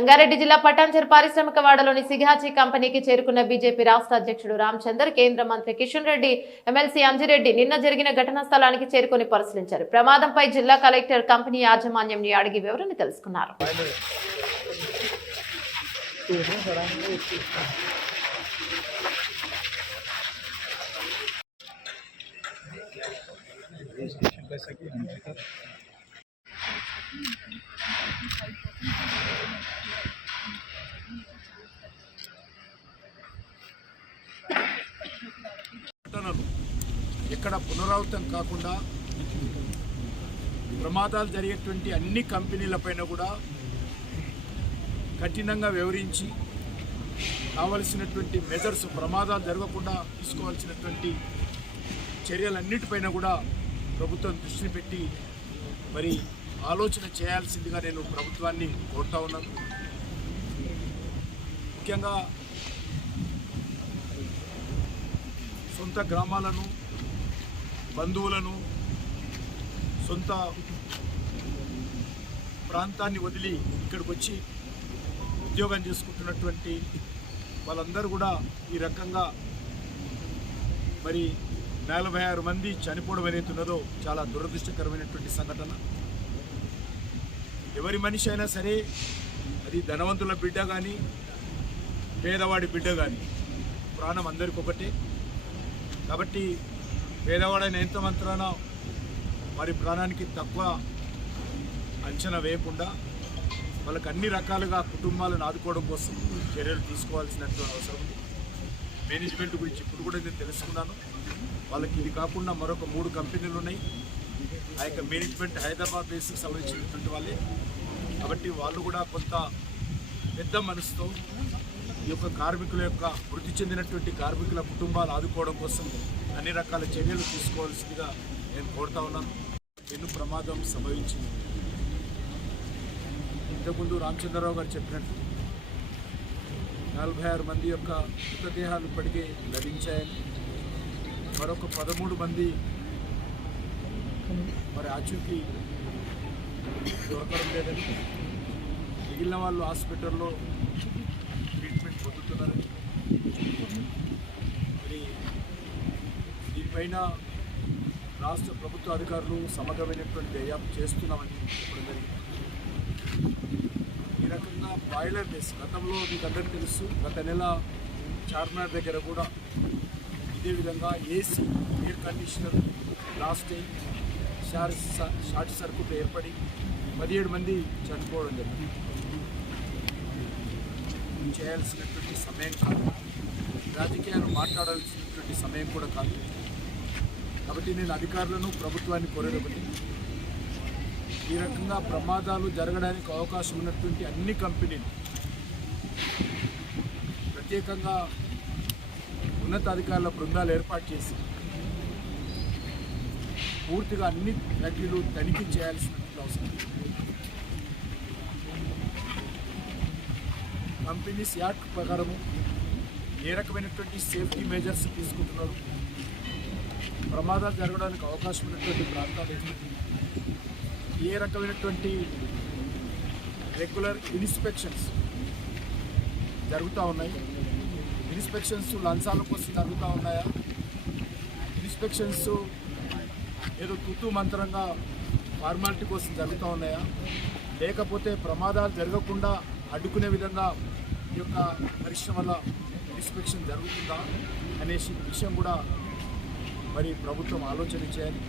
సంగారెడ్డి జిల్లా పటాన్చెరు పారిశ్రామిక వాడలోని సిగాచి కంపెనీకి చేరుకున్న బీజేపీ రాష్ట్ర అధ్యక్షుడు రామచందర్, కేంద్ర మంత్రి కిషన్ రెడ్డి, ఎమ్మెల్సీ అంజిరెడ్డి నిన్న జరిగిన ఘటనా స్థలానికి చేరుకుని పరిశీలించారు. ప్రమాదంపై జిల్లా కలెక్టర్ కంపెనీ యాజమాన్యంని అడిగి వివరణ తెలుసుకున్నారు. ఎక్కడ పునరావృతం కాకుండా ప్రమాదాలు జరిగేటువంటి అన్ని కంపెనీలపైన కూడా కఠినంగా వివరించి కావలసినటువంటి మెజర్స్, ప్రమాదాలు జరగకుండా తీసుకోవాల్సినటువంటి చర్యలన్నిటిపైన కూడా ప్రభుత్వం దృష్టిని పెట్టి మరి ఆలోచన చేయాల్సిందిగా నేను ప్రభుత్వాన్ని కోరుతా ఉన్నాను. ముఖ్యంగా సొంత గ్రామాలను, బంధువులను, సొంత ప్రాంతాన్ని వదిలి ఇక్కడికి వచ్చి ఉద్యోగం చేసుకుంటున్నటువంటి వాళ్ళందరూ కూడా ఈ రకంగా మరి 46 మంది చనిపోవడం అనేది ఉన్నదో చాలా దురదృష్టకరమైనటువంటి సంఘటన. ఎవరి మనిషి అయినా సరే, అది ధనవంతుల బిడ్డ కానీ పేదవాడి బిడ్డ కానీ, ప్రాణం అందరికీ ఒకటే. కాబట్టి పేదవాడైన ఎంత మాత్రాన వారి ప్రాణానికి తక్కువ అంచనా వేయకుండా వాళ్ళకి అన్ని రకాలుగా కుటుంబాలను ఆదుకోవడం కోసం చర్యలు తీసుకోవాల్సినటువంటి అవసరం ఉంది. మేనేజ్మెంట్ గురించి ఇప్పుడు కూడా నేను తెలుసుకున్నాను. వాళ్ళకి ఇది కాకుండా మరొక 3 కంపెనీలు ఉన్నాయి. ఆ యొక్క మేనేజ్మెంట్ హైదరాబాద్ బేస్కి సంబంధించినటువంటి వాళ్ళే. కాబట్టి వాళ్ళు కూడా కొంత పెద్ద మనసుతో ఈ యొక్క కార్మికుల యొక్క మృతి చెందినటువంటి కార్మికుల కుటుంబాలు ఆదుకోవడం కోసం అన్ని రకాల చర్యలు తీసుకోవాల్సిందిగా నేను కోరుతా ఉన్నాను. పెను ప్రమాదం సంభవించింది. ఇంతకుముందు రామచంద్రరావు గారు చెప్పినట్టు 46 మంది యొక్క మృతదేహాలు ఇప్పటికే లభించాయని, మరొక 13 మంది మరి ఆచూకీ దొరకడం లేదని, మిగిలిన వాళ్ళు హాస్పిటల్లో ట్రీట్మెంట్ పొందుతున్నారని, మరి దీనిపైన రాష్ట్ర ప్రభుత్వ అధికారులు సమగ్రమైనటువంటి దర్యాప్తు చేస్తున్నామని చెప్పడం జరిగింది. ఈ రకంగా బాయిలర్ బేస్ గతంలో మీకు అందరికీ తెలుసు, గత నెల చార్మినార్ దగ్గర కూడా ఇదే విధంగా ఏసీ, ఎయిర్ కండిషనర్ బ్లాస్ట్ అయి షార్ట్ సర్క్యూట్ ఏర్పడి 17 మంది చనిపోవడం జరిగింది. చేయాల్సినటువంటి సమయం కాదు, రాజకీయాలు మాట్లాడాల్సినటువంటి సమయం కూడా కాదు. కాబట్టి నేను అధికారులను, ప్రభుత్వాన్ని కోరేది ఒకటి, ఈ రకంగా ప్రమాదాలు జరగడానికి అవకాశం ఉన్నటువంటి అన్ని కంపెనీలు ప్రత్యేకంగా ఉన్నతాధికారుల బృందాలు ఏర్పాటు చేసి పూర్తిగా అన్ని ఫ్యాక్టరీలు తనిఖీ చేయాల్సినటువంటి అవసరం. కంపెనీస్ యాక్ట్ ప్రకారము ఏ రకమైనటువంటి సేఫ్టీ మెజర్స్ తీసుకుంటున్నారు, ప్రమాదాలు జరగడానికి అవకాశం ఉన్నటువంటి ప్రాంతాలు ఏ రకమైనటువంటి రెగ్యులర్ ఇన్స్పెక్షన్స్ జరుగుతూ ఉన్నాయి, ఇన్స్పెక్షన్స్ లంచాల కోసం జరుగుతూ ఉన్నాయా, ఇన్స్పెక్షన్స్ ఏదో తుత్తు మంత్రంగా ఫార్మాలిటీ కోసం జరుగుతూ ఉన్నాయా, లేకపోతే ప్రమాదాలు జరగకుండా అడ్డుకునే విధంగా ఈ యొక్క పరిశ్రమల ఇన్స్పెక్షన్ జరుగుతుందా అనే విషయం కూడా మరి ప్రభుత్వం ఆలోచన చేయాలి.